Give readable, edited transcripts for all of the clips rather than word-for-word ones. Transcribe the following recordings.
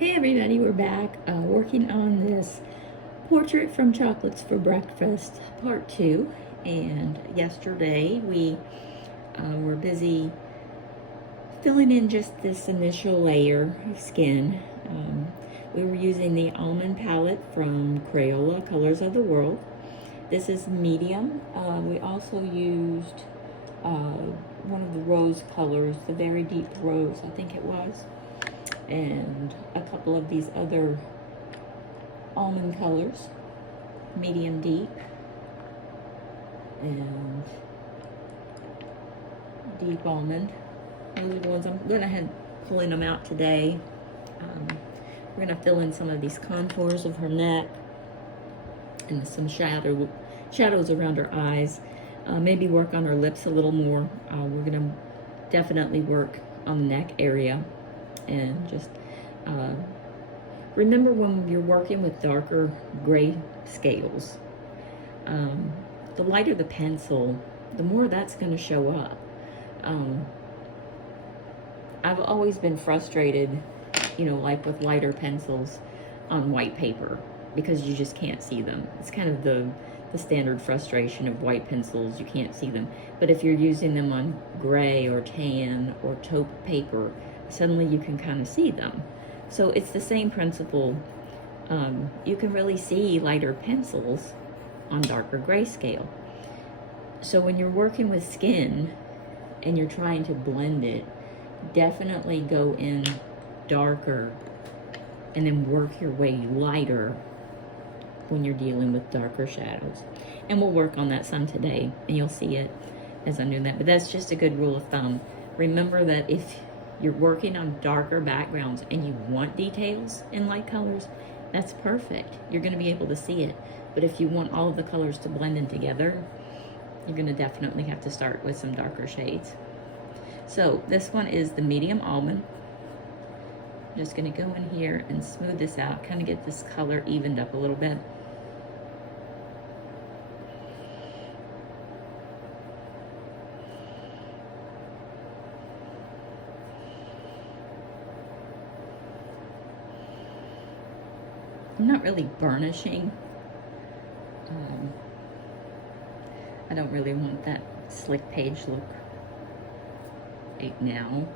Hey everybody, we're back working on this Portrait from Chocolates for Breakfast Part 2. And yesterday we were busy filling in just this initial layer of skin. We were using the almond palette from Crayola Colors of the World. This is medium. We also used one of the rose colors, the very deep rose, I think it was, and a couple of these other almond colors, medium deep and deep almond. Those are the ones I'm going to head pulling them out today. We're going to fill in some of these contours of her neck and some shadows around her eyes. Maybe work on her lips a little more. We're going to definitely work on the neck area. And just remember, when you're working with darker gray scales, the lighter the pencil, the more that's going to show up. I've always been frustrated, like with lighter pencils on white paper, because you just can't see them. It's kind of the standard frustration of white pencils, you can't see them. But if you're using them on gray or tan or taupe paper, suddenly you can kind of see them. So it's the same principle. You can really see lighter pencils on darker grayscale. So when you're working with skin and you're trying to blend it, definitely go in darker and then work your way lighter when you're dealing with darker shadows. And we'll work on that some today, and you'll see it as I'm doing that. But that's just a good rule of thumb. Remember that if you're working on darker backgrounds and you want details in light colors, that's perfect. You're going to be able to see it. But if you want all of the colors to blend in together, you're going to definitely have to start with some darker shades. So this one is the medium almond. I'm just going to go in here and smooth this out, kind of get this color evened up a little bit. I'm not really burnishing. I don't really want that slick page look right now.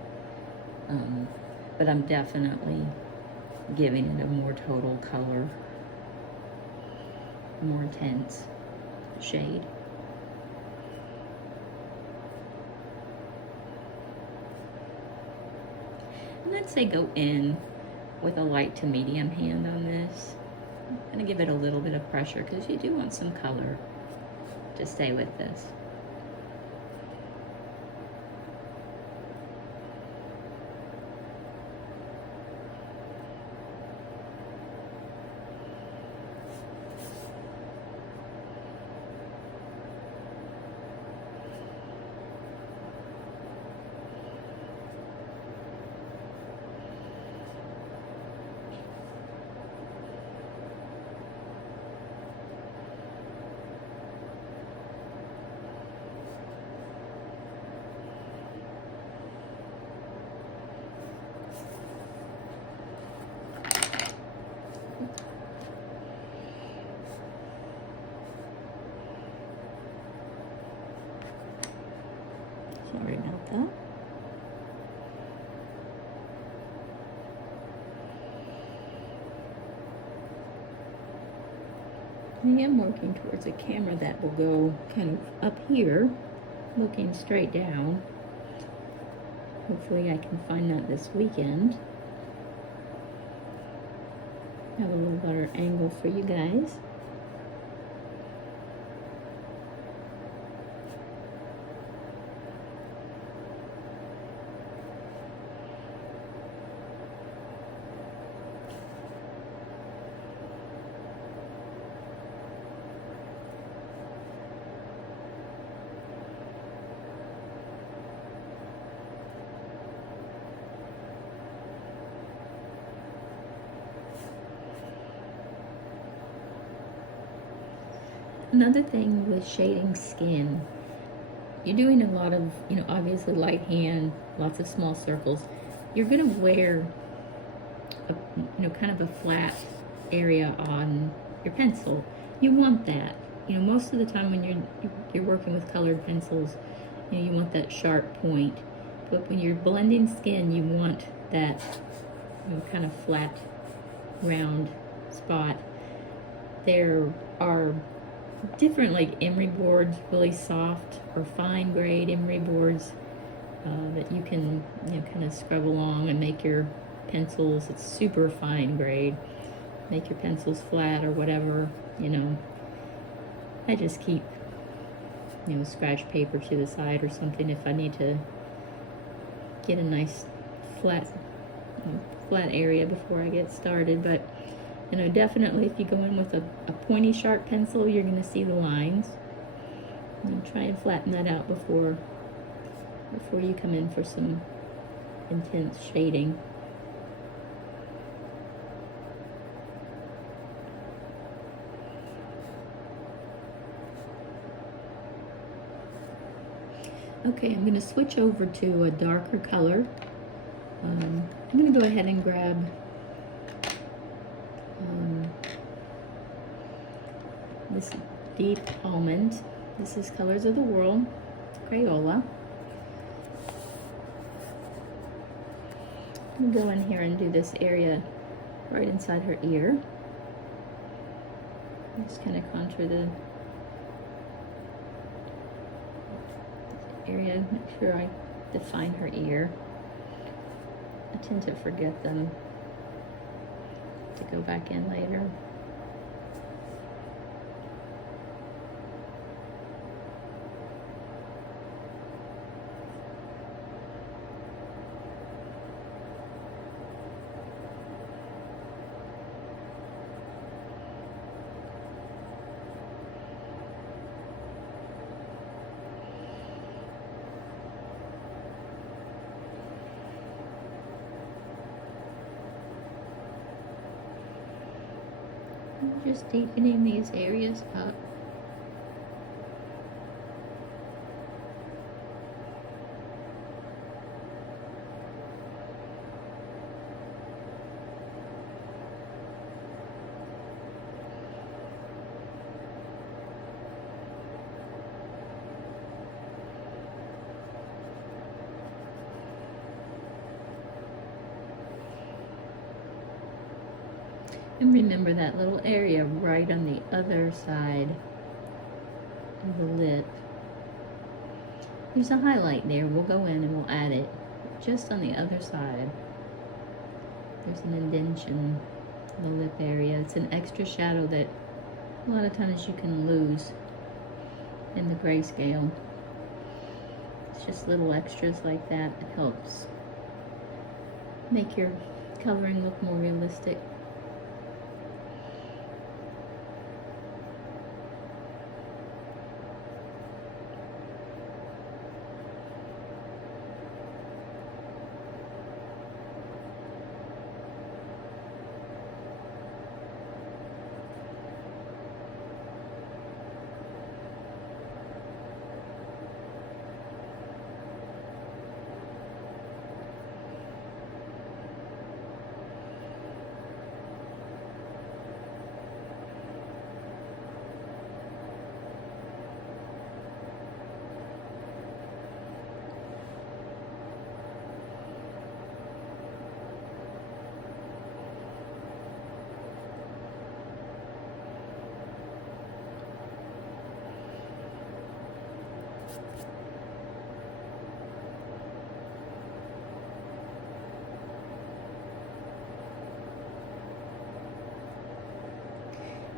But I'm definitely giving it a more total color, more intense shade. And I'd say go in with a light to medium hand on this. I'm gonna give it a little bit of pressure because you do want some color to stay with this. Sorry about that. I am working towards a camera that will go kind of up here, looking straight down. Hopefully I can find that this weekend. Have a little better angle for you guys. Another thing with shading skin, you're doing a lot of, obviously light hand, lots of small circles. You're gonna wear kind of a flat area on your pencil. You want that. Most of the time when you're working with colored pencils, you want that sharp point. But when you're blending skin, you want that kind of flat, round spot. There are different like emery boards, really soft or fine grade emery boards that you can kind of scrub along and make your pencils. It's super fine grade. Make your pencils flat or whatever. I just keep scratch paper to the side or something if I need to get a nice flat area before I get started. But definitely if you go in with a pointy sharp pencil, you're going to see the lines. Try and flatten that out before you come in for some intense shading. Okay, I'm going to switch over to a darker color. I'm going to go ahead and grab this deep almond. This is Colors of the World Crayola. I'm going to go in here and do this area right inside her ear. Just kind of contour the area, make sure I define her ear. I tend to forget them to go back in later. Just deepening these areas up. And remember that little area right on the other side of the lip. There's a highlight there. We'll go in and we'll add it just on the other side. There's an indentation in the lip area. It's an extra shadow that a lot of times you can lose in the grayscale. It's just little extras like that. It helps make your coloring look more realistic.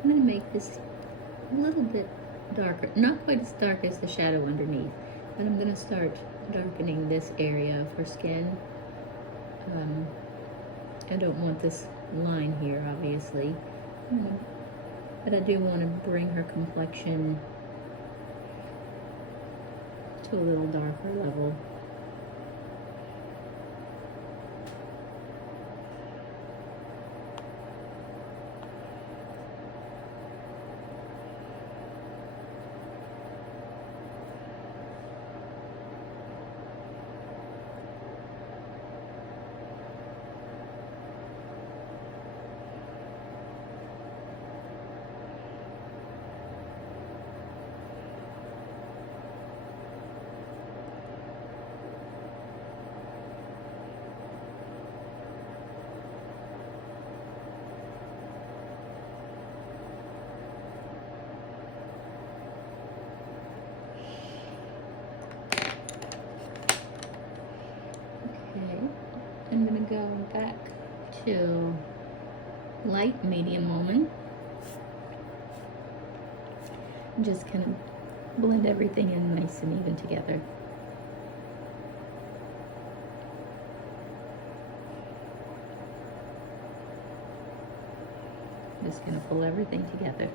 I'm going to make this a little bit darker, not quite as dark as the shadow underneath, but I'm going to start darkening this area of her skin. I don't want this line here, obviously, but I do want to bring her complexion to a little darker level. to light medium almond. And just kind of blend everything in nice and even together. Just gonna pull everything together.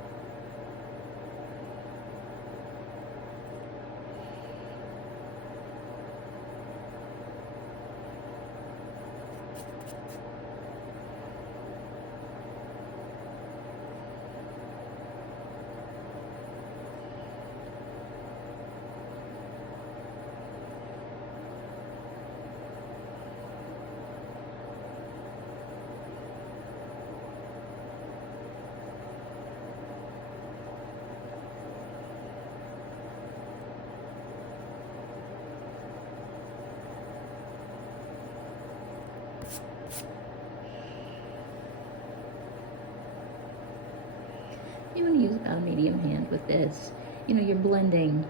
You want to use about a medium hand with this. You know, you're blending,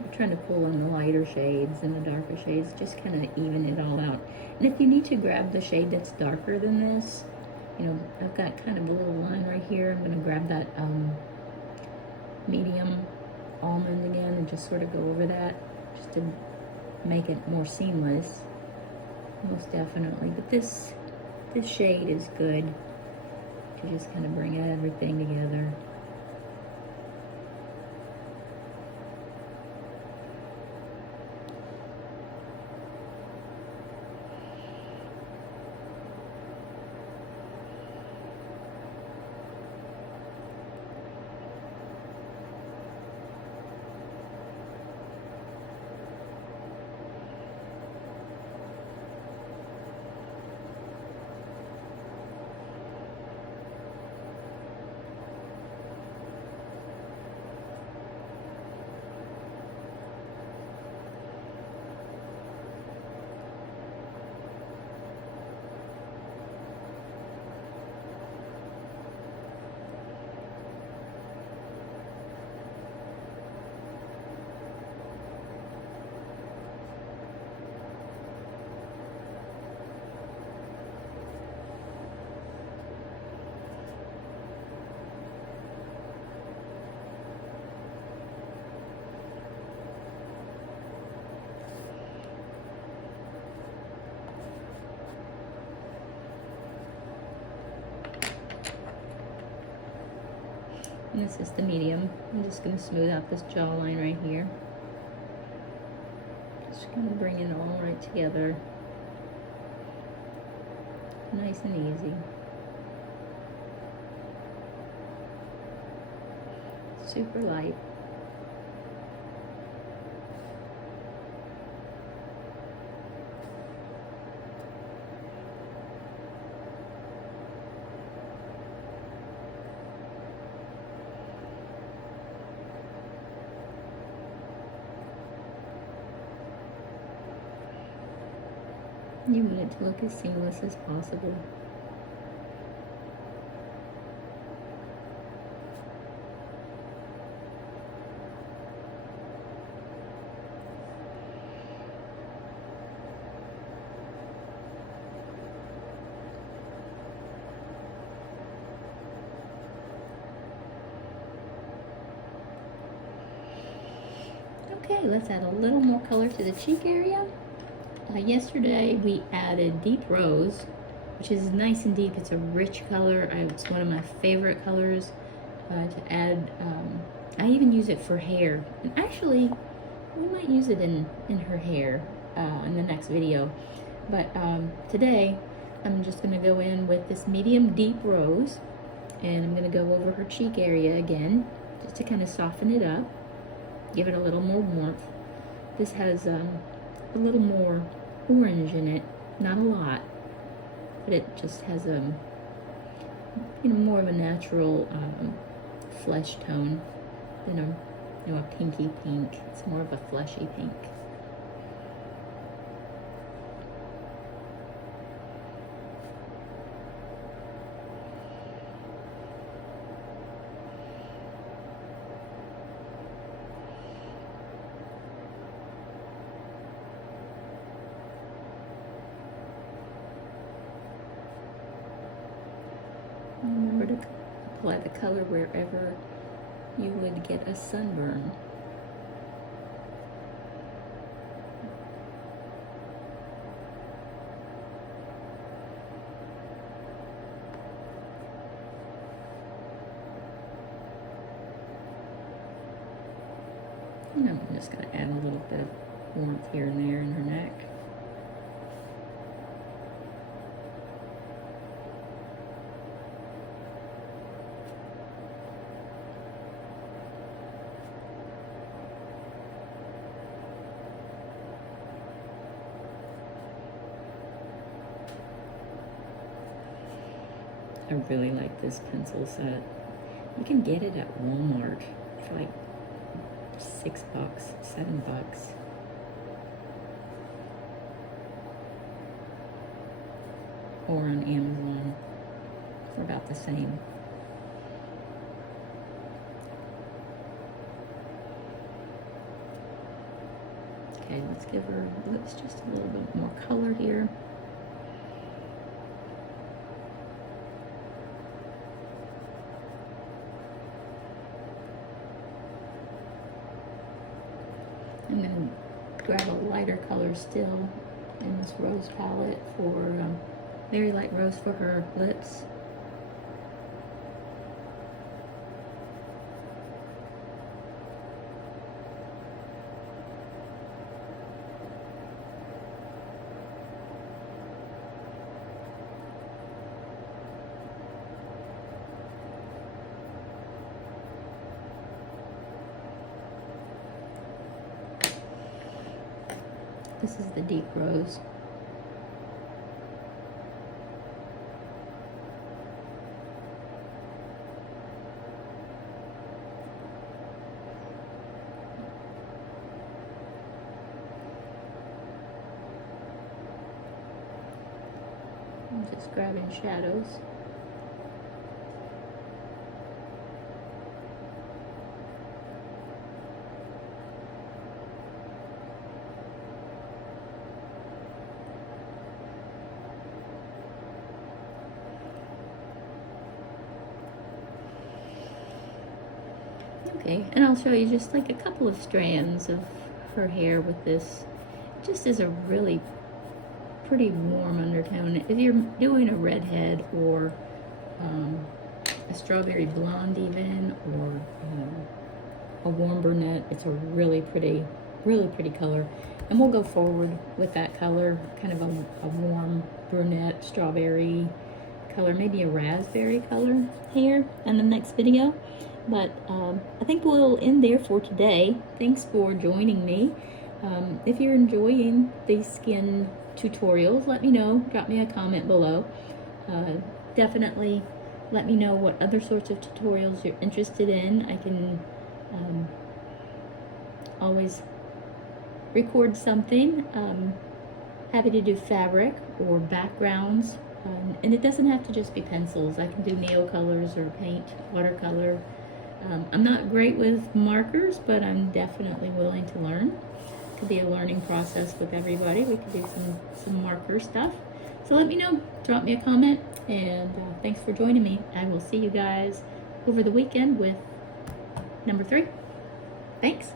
you're trying to pull in the lighter shades and the darker shades, just kind of even it all out. And if you need to grab the shade that's darker than this, you know, I've got kind of a little line right here. I'm going to grab that medium almond again and just sort of go over that just to make it more seamless, most definitely. But this shade is good to just kind of bring everything together. And this is the medium. I'm just going to smooth out this jawline right here. Just going to bring it all right together. Nice and easy. Super light. You want it to look as seamless as possible. Okay, let's add a little more color to the cheek area. Yesterday we added Deep Rose, which is nice and deep. It's a rich color. It's one of my favorite colors to add. I even use it for hair. And actually, we might use it in her hair in the next video. But today, I'm just going to go in with this medium Deep Rose. And I'm going to go over her cheek area again, just to kind of soften it up. Give it a little more warmth. This has a little more orange in it, not a lot, but it just has a more of a natural flesh tone than a pinky pink. It's more of a fleshy pink. apply the color wherever you would get a sunburn. And I'm just going to add a little bit of warmth here and there in her neck. I really like this pencil set. You can get it at Walmart for like $6, $7. Or on Amazon for about the same. Okay, let's give her lips just a little bit more color here. I'm going to grab a lighter color still in this rose palette for very light rose for her lips. This is the deep rose. I'm just grabbing shadows. Okay, and I'll show you just like a couple of strands of her hair with this. Just as a really pretty warm undertone. If you're doing a redhead or a strawberry blonde even, or a warm brunette, it's a really pretty color. And we'll go forward with that color, kind of a warm brunette, strawberry color, maybe a raspberry color here in the next video. But I think we'll end there for today. Thanks for joining me. If you're enjoying these skin tutorials, let me know. Drop me a comment below. Definitely let me know what other sorts of tutorials you're interested in. I can always record something. Happy to do fabric or backgrounds. And it doesn't have to just be pencils. I can do nail colors or paint, watercolor. I'm not great with markers, but I'm definitely willing to learn. It could be a learning process with everybody. We could do some marker stuff. So let me know. Drop me a comment. And thanks for joining me. I will see you guys over the weekend with number 3. Thanks.